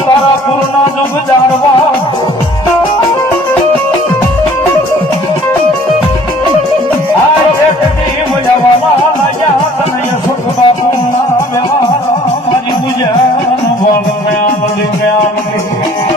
તારા પૂર્ણ જુગ જાણવા આ એક દી મજાવાલા લાગ્યા તને સુખ બાપુ ના વ્યવહાર મારી પૂજન ભોગ મ્યાલડી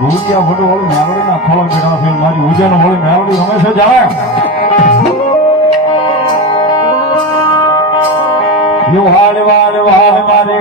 ભૂતિયા ફોટો વાળું મેળવી ના ખોળો બેઠા મારી ઉજાનો વાળી મેળવી હંમેશા જાણે યુહાડ વાડ વાહ મારી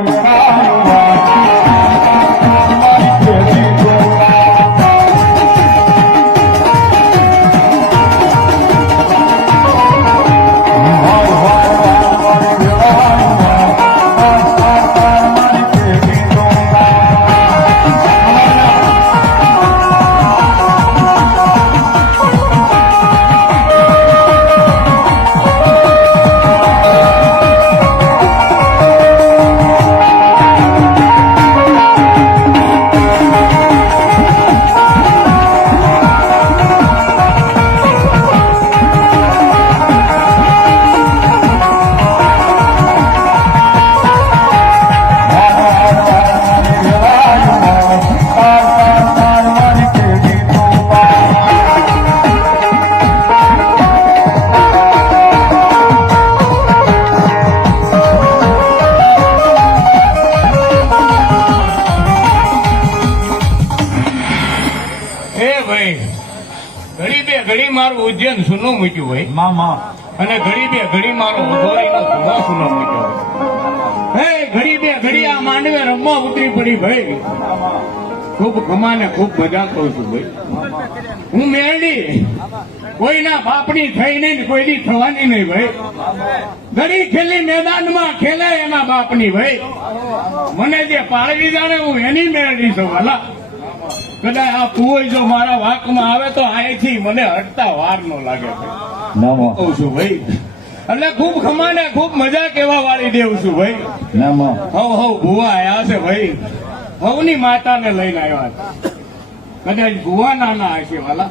ઘડી મારું ઉજ્જૈન સુનો મૂક્યું હોય મામા અને ઘડી બે ઘડી મારો અઘોરીનો સુવા સુનો મૂક્યો હે ઘડી બે ઘડી આ માંડવે રમવા ઉતરી પડી ભાઈ ખૂબ કમાને ખૂબ મજા કરું છું ભાઈ હું મેરડી કોઈના બાપની થઈ નહીં કોઈની થવાની નહીં ભાઈ ઘડી ખેલી મેદાનમાં ખેલે એના બાપની ભાઈ મને જે પાળવી જાણે હું એની મેરડી છું વાલા કદાચ આ કુવો જો મારા વાંકમાં આવે તો અહીંથી મને હટતા વાર નો લાગે કહું છું ભાઈ એટલે ખૂબ ખમાને ખૂબ મજા કેવા વાળી દેવું છું ભાઈ હવ ભુવા આવ્યા છે ભાઈ હવની માતાને લઈને આવ્યા કદાચ ભુવા નાના હશે વાલા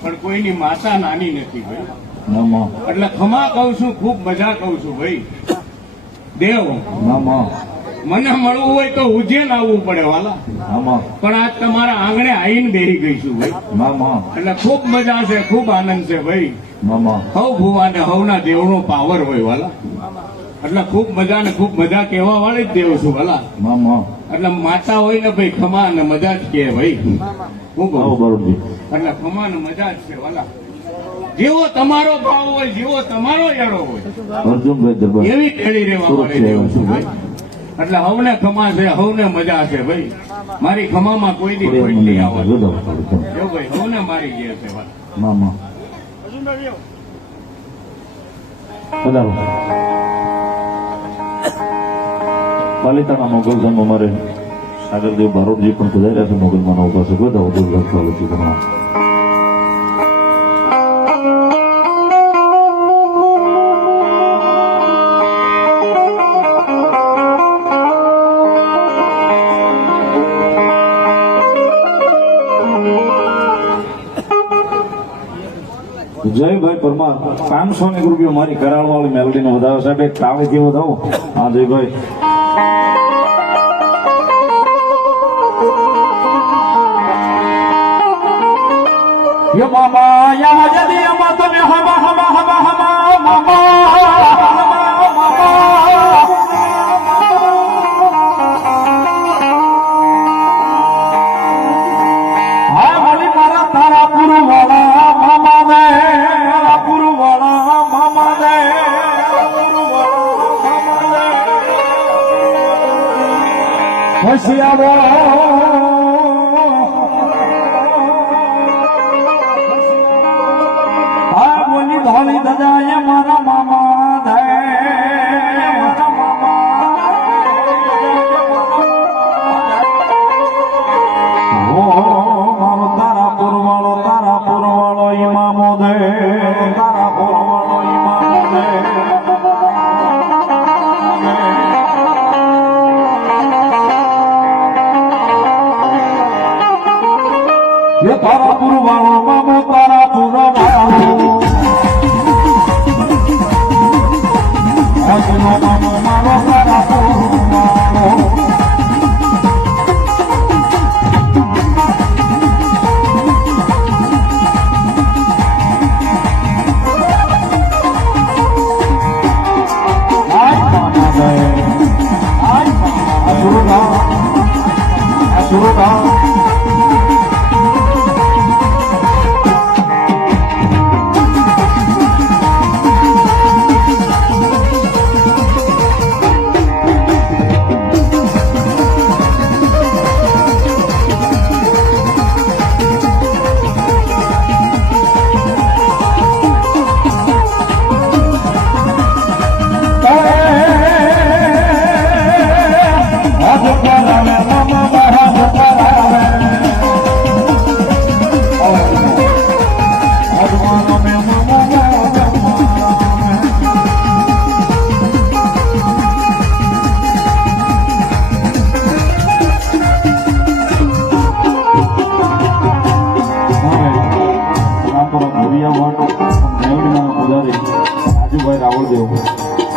પણ કોઈની માતા નાની નથી ભાઈ એટલે ખમા કહું છું ખૂબ મજા કહું છું ભાઈ દેવ મને મળવું હોય તો ઉજ્જૈન આવવું પડે વાલા. પણ આજ તમારા આંગણે આવીને બેહી ગઈ છું ભાઈ. એટલે ખૂબ મજા છે, ખૂબ આનંદ છે ભાઈ. હવ ભુવા ને હવના દેવનો પાવર હોય વાલા. એટલે ખૂબ મજા ને ખૂબ મજા કહેવા વાળી જ દેવ છું વાલા. એટલે માતા હોય ને ભાઈ ખમા ને મજા જ કે ભાઈ. હું કહું એટલે ખમા ને મજા જ છે વાલા. જેવો તમારો ભાવ હોય, જેવો તમારો યારો હોય, એવી ટેળી રહેવા વાળી દેવ છું ભાઈ. એટલે હવને ખમા છે, હવને મજા છે ભાઈ. મારી ખમામાં કોઈ દી કોઈ નહીં આવે એવું ભાઈ. હવને મારી ગયા છે વાલા. પાલિતાણા મોગલ ધામ અમારે સાગરદેવ બારોટજી પણ પધાર્યા છે. મોગલમાં ઉપાસક બધા ઉદ્યોગ જયભાઈ પરમાર 500 રૂપિયા મારી કરાળ વાળી મેલડી નો વધારો. સાહેબ એક તાળી કેવો થાવ. હા જયભાઈ યો મામા યા જદી અમા તમે હમા હમા હમા હમા મામા હા મારી મારા તારા પુરુ વાળા મામા દે પુરુ વાળા મામા દે પુરુ વાળા મામા દે હોશિયાર ધોળી દજાય મારા મામા દે મારા મામા ઓ મારો તારાપુર વાળો ઈમામો દે તારાપુર વાળો ઈમામો દે એ તારાપુર વાળો મામો તારાપુર વાળો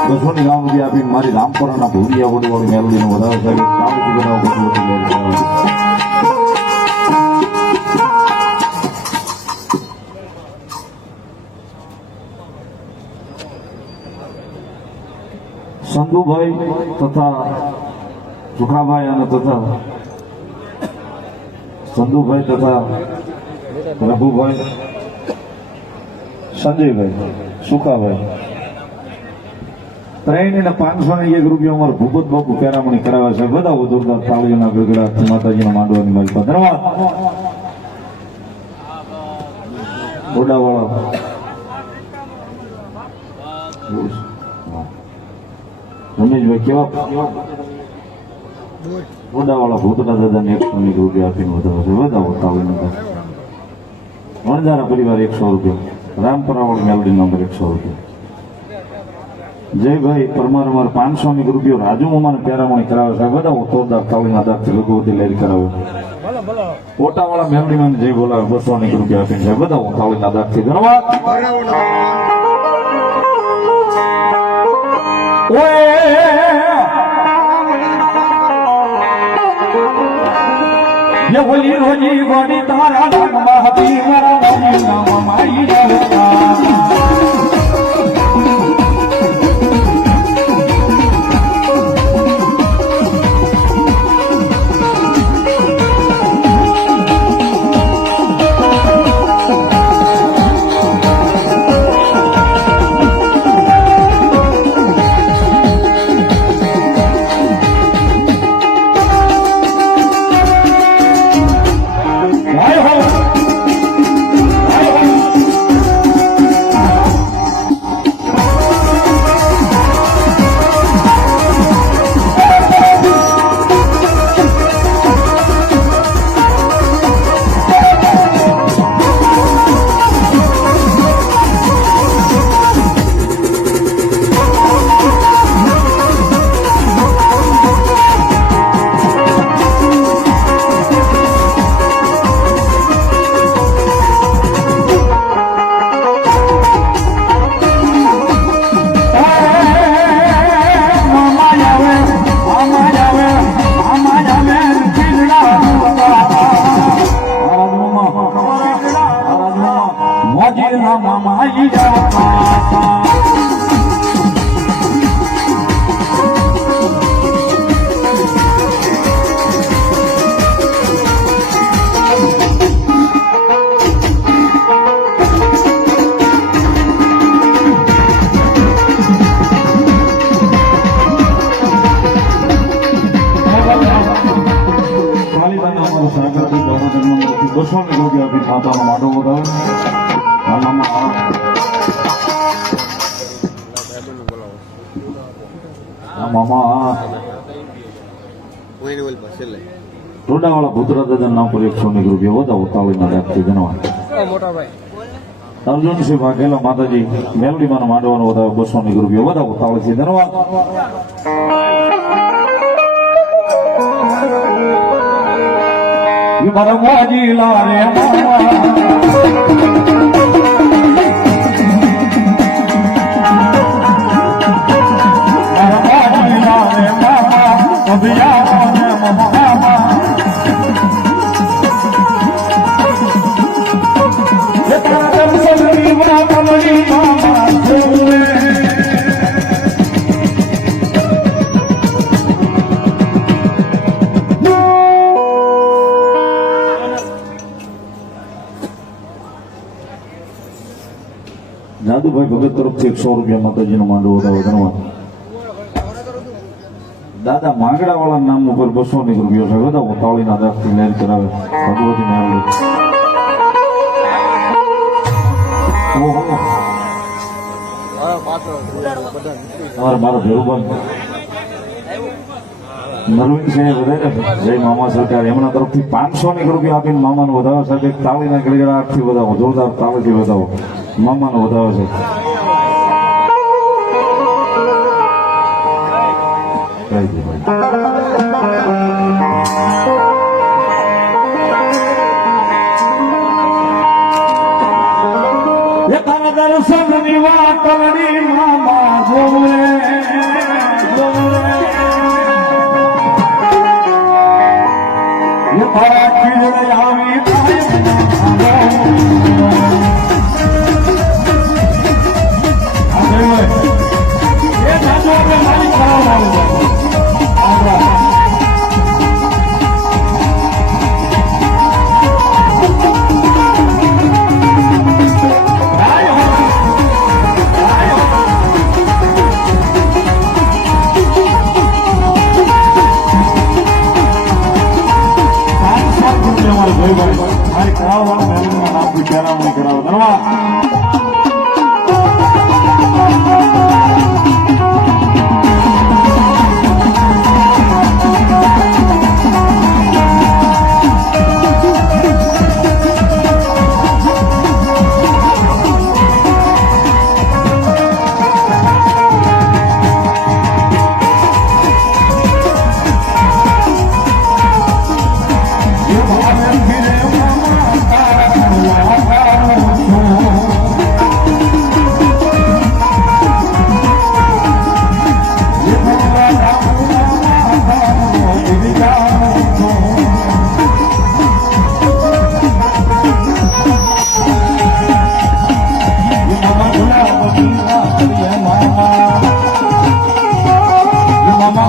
બસોની ગામ સુધી આપીને મારી રામપરાના ભૂરિયા વડી વાળી મેલોડીનો વધારો સાહેબ કામથી બનાવ સંધુભાઈ તથા સુખાભાઈ અને તથા સંધુભાઈ તથા રઘુભાઈ સંજયભાઈ સુખાભાઈ ત્રણેયને 501 રૂપિયા અમારે ભૂપત બાપુ પેરામણી કરાવે છે. બધા જોરદાર તાળીઓના ગગડા માતાજીના માંડવાની માલિકા ધન્યવાદ. બોડાવાળા રમેશભાઈ કેવા બોડાવાળા ભૂતના દાદાને 100 રૂપિયા આપીને વધારે છે. વધાવો તાળીનો વણજારા પરિવાર 100 રૂપિયા. રામપરાવાળી મેલડી નંબર 100 રૂપિયા. જયભાઈ પરમાર અમારે 500 રૂપિયા રાજુ મામાને પેરામણી કરાવે છે. બધા જોરદાર તાળીના દાખથી ભગવતી લેરી કરાવે. ઓટાવાળા મેલડીમાં જય બોલાવે 200 રૂપિયા આપીને છે. બધા તાળીના દાખથી ધન્યવાદ. ઓય એ ઓલી રોજી ગોડી તારા નામમાં હતી મારા રોજી નામ મારી જવતા ટોડાવાળા ભૂતરા દાદા નામ પર 100 રૂપિયા વધાવો તાળીના દાખથી ધન્યવાદ અર્જુનસિંહ વાઘેલા માતાજી મેલડીમાં માંડવાનો વધાવો 200 રૂપિયા વધાવો તાળીથી ધન્યવાદ મારા મોજી લારે જાદુભાઈ ભગત તરફથી 100 રૂપિયા માતાજીનો માંડવો વધાવો ધન્યવાદ દાદા માંગડા વાળા નામ ઉપર 200 રૂપિયા છે વધાવો તાળીના દાખથી લહેર કરાવે ભગવતી મેળવી મારો ભેરુભાઈ નરવિંદ સિંહ જય મામા સરકાર એમના તરફથી 500 રૂપિયા આપીને મામાનો વધાવો સાથે તાળીના ગળગડાટથી વધાવો જોરદાર તાળીથી વધાવો મામાનો વધાવો છે દર્શનની વાત કરણી મામા જોવે તારા ખીજડ આવી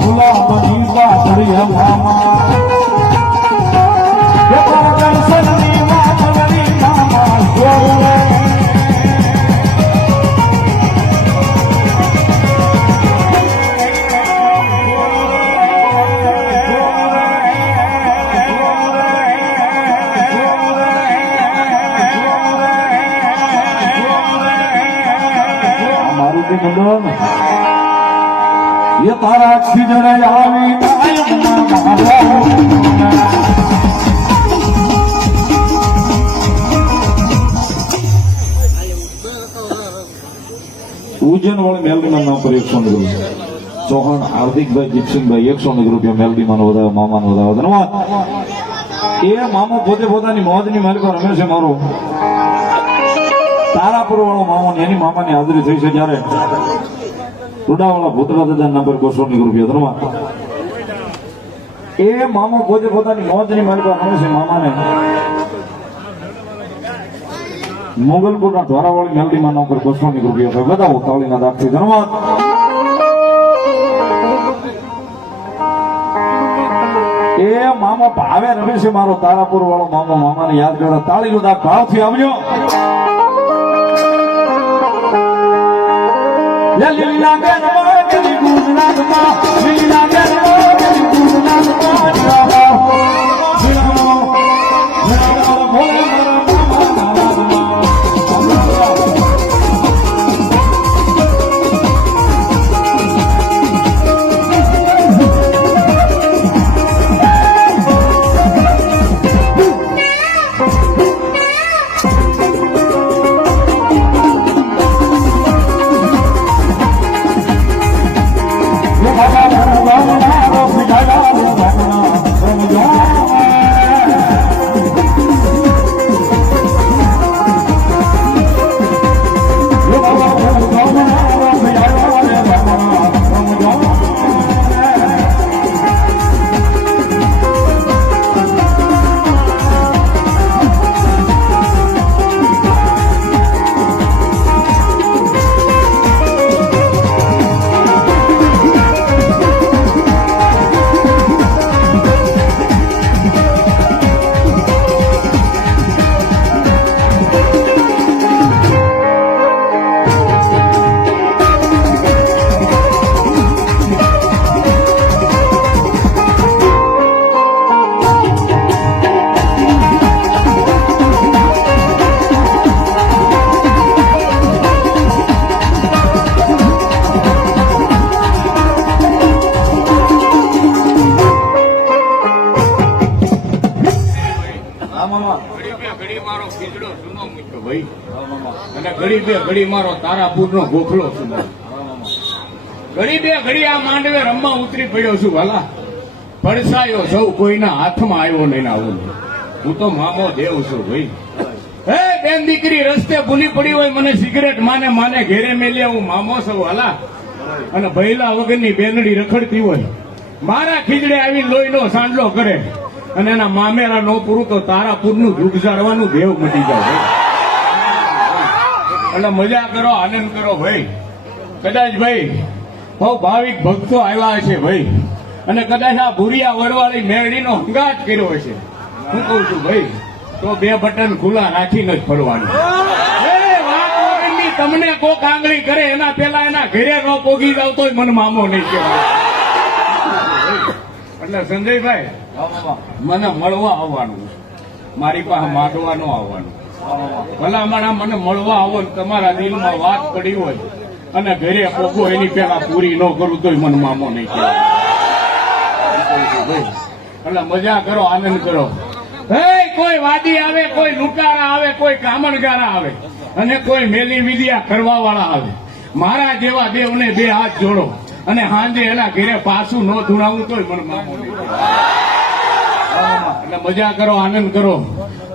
બાહુલા બનીતા કરીએ મામા એ તારા દર્શનની મામલની મામા જોવે ये तारा खिजड़े आवी ઉજ્જૈન વાળી મેલડીમાં નામ પર 100 રૂપિયા ચૌહાણ હાર્દિકભાઈ જીતસિંહભાઈ 100 રૂપિયા મેલડીમાં વધારે મામાનો વધારે ધન્યવાદ એ મામો પોતે પોતાની મોજની માલિકો રમે છે મારો તારાપુર વાળો મામો ને એની મામાની હાજરી થઈ છે જ્યારે ઉડાવાળા ભૂતરા દાદા નંબર 200 રૂપિયા ધર્મા એ મામો પોતે પોતાની મોજની માલિકો રમે છે મામાને મોગલપુરના ઢોરાવાળી મેલડીમાં નંબર 200 રૂપિયા છે બધા ઉતાવળીના દાખથી ધર્મા એ મામો ભાવે રમે છે મારો તારાપુર વાળો મામો મામાને યાદ કરતા તાળીનો દાખ ભાવથી આવજો લીલા ગરબા કલી ગુજરાતમાં લીલા ગરબા કલી ગુજરાતમાં જાવા ઘડી મારો તારાપુરનો ગોખલો છું ઘડી આ માંડવે રમવા ઉતરી પડ્યો છું ભલા પડસાયો સૌ કોઈના હાથમાં આવ્યો નહીં આવું હું તો મામો દેવ છું ભાઈ હે બેન દીકરી રસ્તે ભૂલી પડી હોય મને સિગરેટ માને ઘેરે મેલ્યા હું મામો છું ભલા અને ભૈલા વગરની બેનડી રખડતી હોય મારા ખીજડે આવી લોહીનો સાંડલો કરે અને એના મામેરા નો પૂરું તો તારાપુરનું દુઃખ જાળવાનું દેવ મટી જાય એટલે મજા કરો આનંદ કરો ભાઈ કદાચ ભાઈ બહુ ભાવિક ભક્તો આવ્યા છે ભાઈ અને કદાચ આ ભૂરિયા વરવાળી મેરડીનો હંગાટ કર્યો હશે હું કઉ છું ભાઈ તો 2 બટન ખુલ્લા રાખીને જ ફરવાનું તમને કોક આંગળી કરે એના પેલા એના ઘરે ન પોગી જાવ તોય મને મામો નહીં કહેવાય એટલે સંજયભાઈ મને મળવા આવવાનું મારી પાસે માંડવા ન આવવાનું ભલામણા મને મળવા આવો તમારા દિલમાં વાત પડી હોય અને ઘરે પોગો એની પેલા પૂરી ન કરું તોય મને મામો નહીં કહેવાય એટલે મજા કરો આનંદ કરો હે કોઈ વાદી આવે કોઈ લુટારા આવે કોઈ કામણગારા આવે અને કોઈ મેલી વિધિયા કરવા વાળા આવે મારા જેવા દેવને 2 હાથ જોડો અને હાંજે એના ઘરે પાછું ન ધુણાવું તોય મને મામો નહીં એટલે મજા કરો આનંદ કરો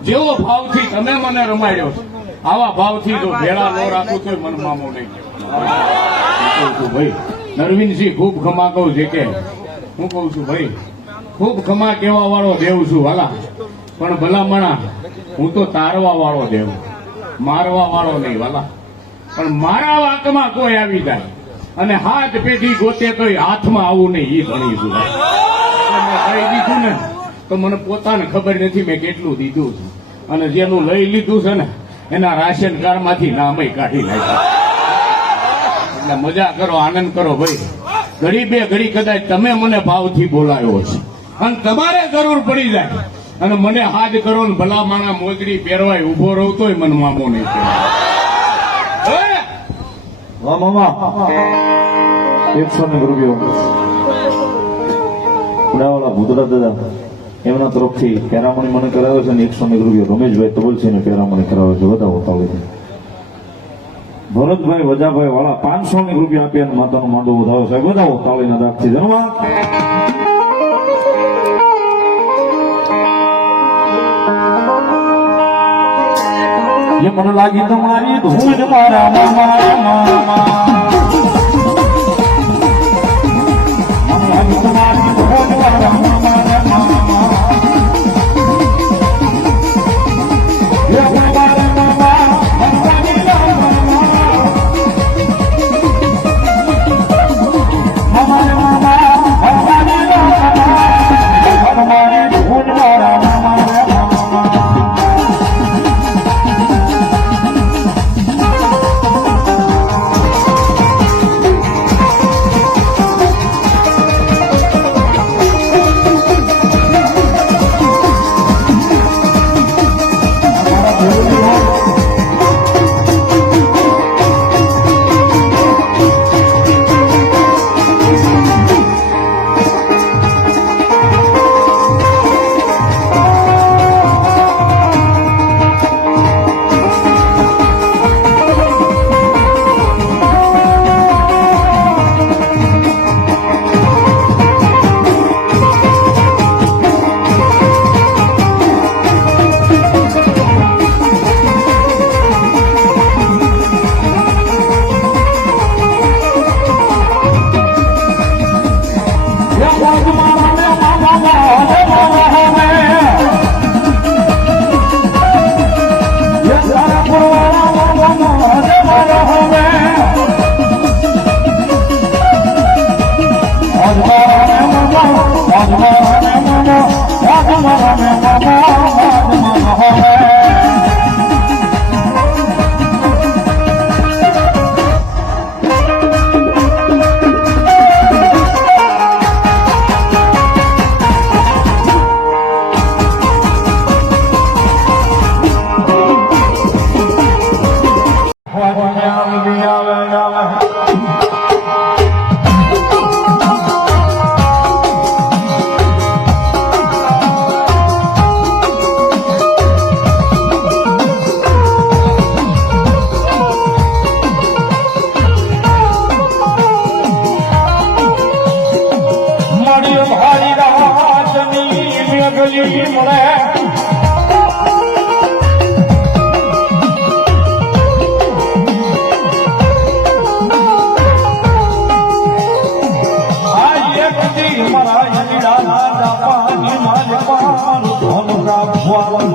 જેવો ભાવથી તમે મને રમાડ્યો આવા ભાવથી જો ભેળા ન રાખું તોય મને મામો નહીં ભાઈ નરવિનસિંહ ખૂબ ખમા કહું છે કે હું કઉ છું ભાઈ ખૂબ ખમા કેવા વાળો દેવ છું વાલા પણ ભલામણા હું તો તારવા વાળો દેવ મારવા વાળો નહીં વાલા પણ મારા વાંકમાં કોઈ આવી જાય અને હાથ પેઢી ગોતે તો હાથમાં આવું નહીં ઈ ભણીશું મેં કહી દીધું ને તો મને પોતાને ખબર નથી મેં કેટલું દીધું છે અને જેનું લઈ લીધું છે ને એના રાશન કાર્ડ માંથી નામય કાઢી નાખ્યા એટલે મજા કરો આનંદ કરો ભાઈ ઘડી બે ઘડી કદાચ તમે મને ભાવથી બોલાયો છે અને તમારે જરૂર પડી જાય અને મને હાથ કરો ને ભલા માણા મોજડી પહેરવાય ઉભો રહું તોય મને મામો નહીં કહેવાય. વાહ મામા 100 રૂપિયો ઉડાવાળા ભૂતરા દાદા એમના તરફથી પેરામણી મને કરાવે છે ને 100 રૂપિયો રમેશભાઈ તબલસિંહને પેરામણી કરાવે છે વધાવો તાળી ભરતભાઈ વજાભાઈ વાળા 500 રૂપિયા આપી અને માતાનો માંડો વધાવો સાહેબ વધાવો તાળીના દાખથી ધન્યવાદ. ये मन लागी तुम्हारी धूल मारा मामा मामा मन लागी तुम्हारी धूल मारा मामा मामा ये मारा मामा हमारी मामा हमारी मामा हमारी धूल मारा मामा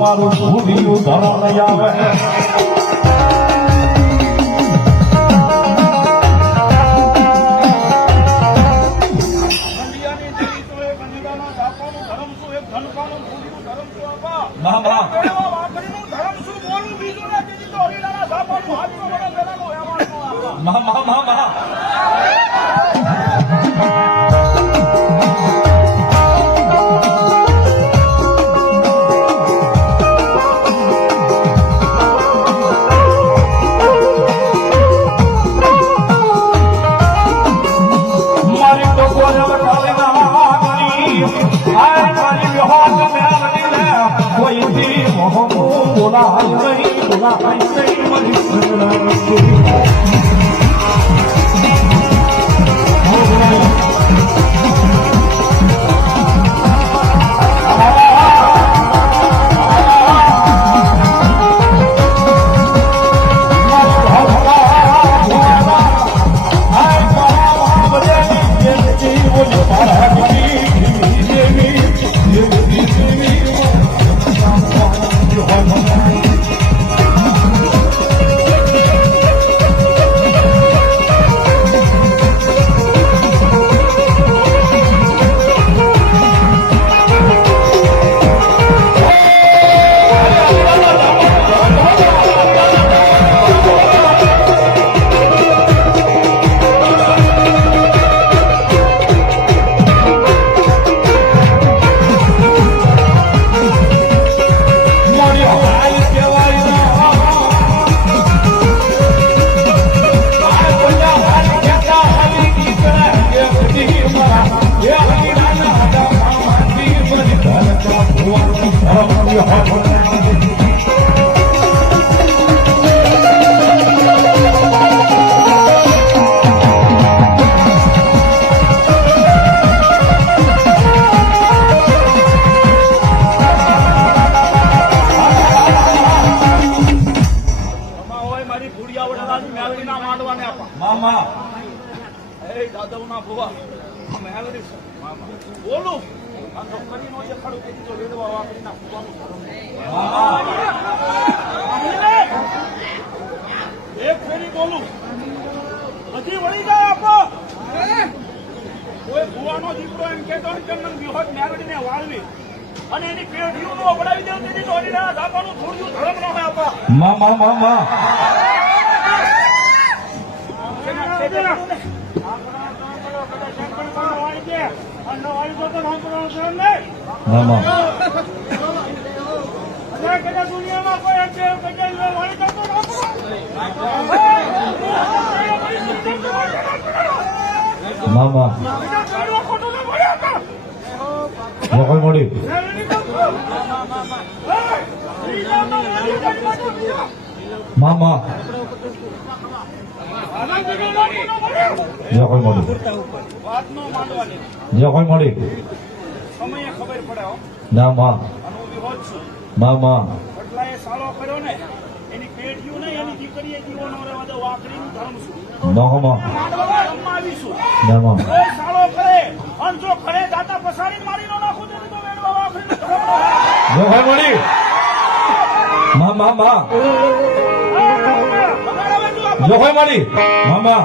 મારું ભૂલ્યું ધરણ આવે મારી ભૂડિયા વડાની મેળવીના માંડવાને આપા મામા એ દાદવના ભુવા મેળવી બોલું આ છોકરીનો જે ખડું કીધી તો વેડવા વાપરી ના ભુવાનું એક ફેરી બોલું હજી વળી જાય આપો કોઈ ભુવાનો દીકરો એમ કેતો કે મને વિહોત મેળવીને વાળવી અને એની પેઢીઓ નો વડાવી દેવું તેથી તો એની દાદાનું થોડું ધર્મ ન હોય આપા મામા મામા મામા દુનિયામાં કોઈ મામા જગલ મોડી મામા જગલ મોડી વાતનો માંડવાની જગલ મોડી સમયે ખબર પડે હો ના માં હું વિરોધ છું મામા એટલા એ સાળો કર્યો ને એની પેઢીઓ નહીં એની દીકરીએ જીવોનો રહેવા દો વાકડીનું ધર્મ છું મામા માંડવામાં રમાવીશું ના માં કોઈ સાળો કરે અને જો ખરે દાતા પસારી મારી નો નાખું તો વેડવા વાકડીનું ધર્મ જગલ મોડી મામા જગલ મોડી મામા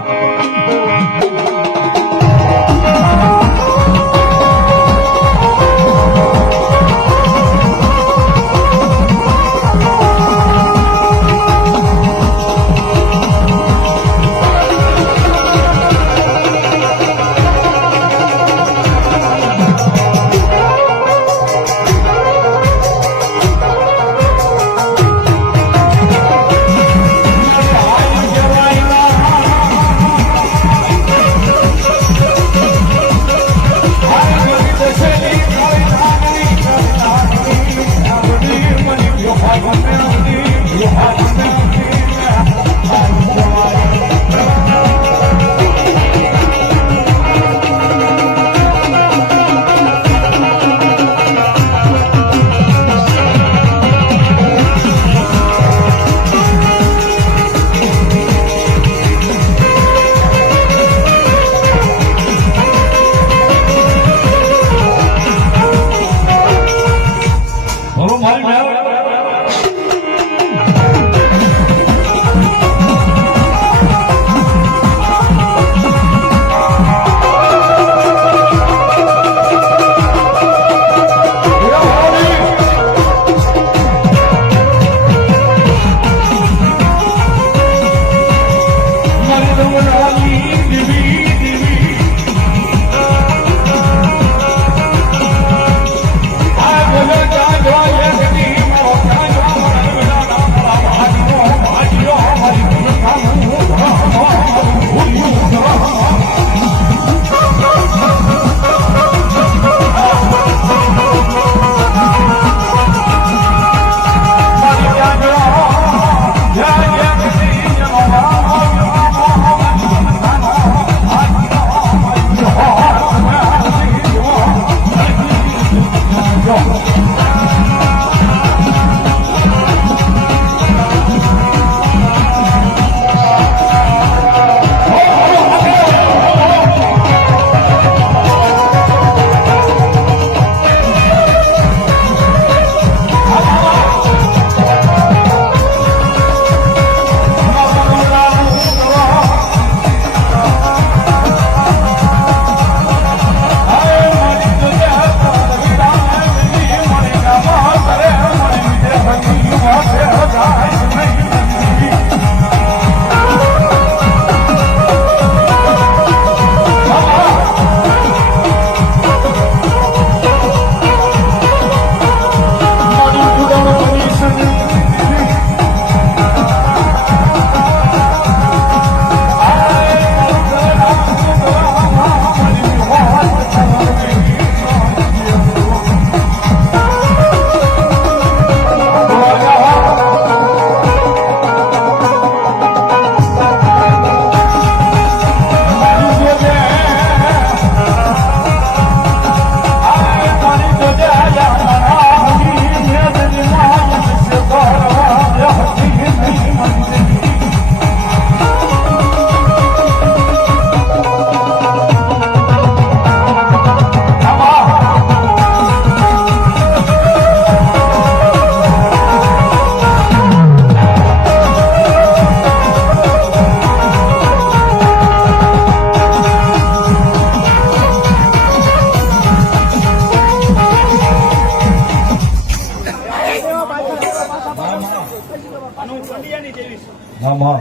મામા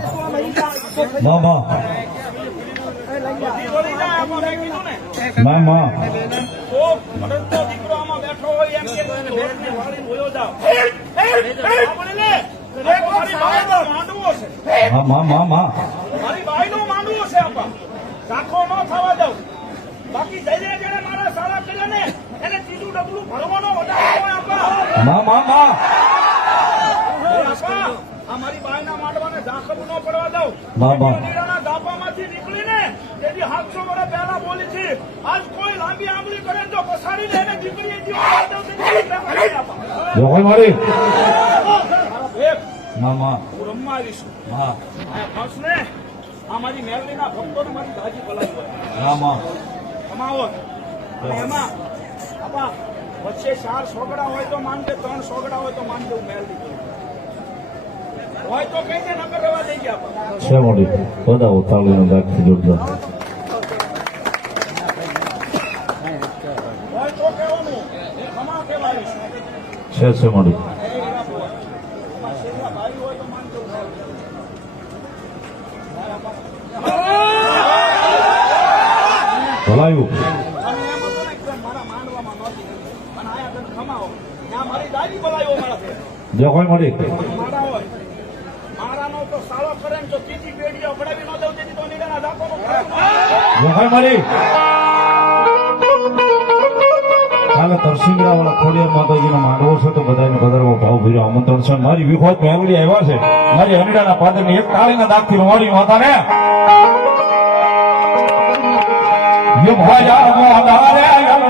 મામા બધી વળી જાય આમાં મેં કીધું ને મામા તો ભરતનો દીકરો આમાં બેઠો હોય એમ કે ઢોરને વાળીને વયો જાઓ. સાંભળી લે, એક મારી બાઈનો માંડવો છે. મામા મારી બાઈનો માંડવો છે આપા. ઝાંખો ન થવા દઉં. બાકી જઈને જેને મારા સારા કર્યા ને એને ત્રીજું ડબલું ભરવાનો વધારે હોય આપા. મામા એ આપા, આ મારી બાઈના માંડવાને ઝાંખું ન પડવા દઉં. બાબા. નીરાના દાપામાંથી નીકળીને તેથી 700 વર્ષ પહેલા બોલી છે. આજ કોઈ લાંબી આંગળી કરે તો પછાડીને એને દીકરીએ જીવવા દઉં તો આપા. જોઈ મારી એક મામા હું રમવા આવીશું. હા આ કંસને આ મારી મેરડીના ભક્તોને મારી ગાજી બોલાવી હોય. મામા કમાવો અને એમાં આપા વચ્ચે 4 સોગડા હોય તો માનજે, 3 સોગડા હોય તો માનજે હું મેરડી કરું. હોય તો કઈ દે નંબર રવા દઈ ગયા આપા. છે મોડી બધા ઉતાવળીનો દાખથી જોડતા હોય તો કહેવાનું એ ખમા કહેવાયું છે મોડી એમાં છેલ્લા ભાઈ હોય તો માનજે હું મેરડી કરું. ભલાયું અને એમ હતો ને કે મારા માંડવામાં નહોતી અને આયા તને ખમાવો ત્યાં મારી દાદી બોલાવ્યો મારા ઘરે. જો કોઈ મોડી મારા હોય મારાનો તો સાળો કરે ને તો ત્રીજી પેઢી અપડાવી ન દઉં તેથી તો નીડાના દાંતોનો ખરાબ. જો કોઈ મોડી કાલે તરસિંગરા વાળા ખોડિયાર માતાજીનો માંડવો છે તો બધાને પધારવા ભાવ ભર્યો આમંત્રણ છે. મારી વિખોત મેલડી આવ્યા છે. મારી હનડાના પાદરની એક તાળીના દાગથી રવાડી હતા ને યમ હયા મોદારે યમ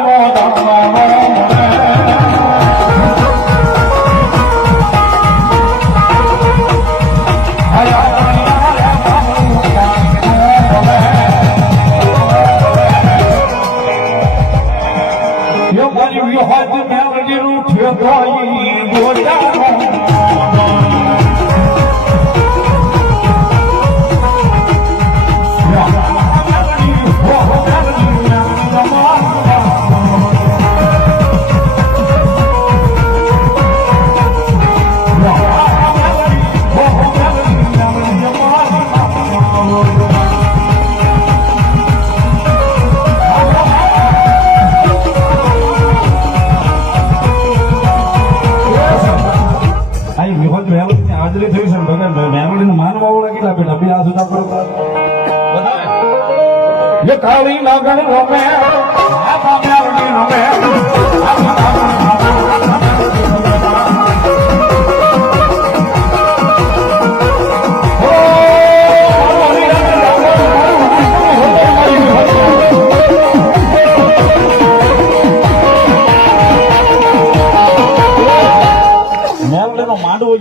હાજરી થઈ છે મેલોડી માનવા વાળા કેટલા બેઠા બે આ સુધા કરો બધા કાળી લાગણ રમે મેલોડીનો માંડવો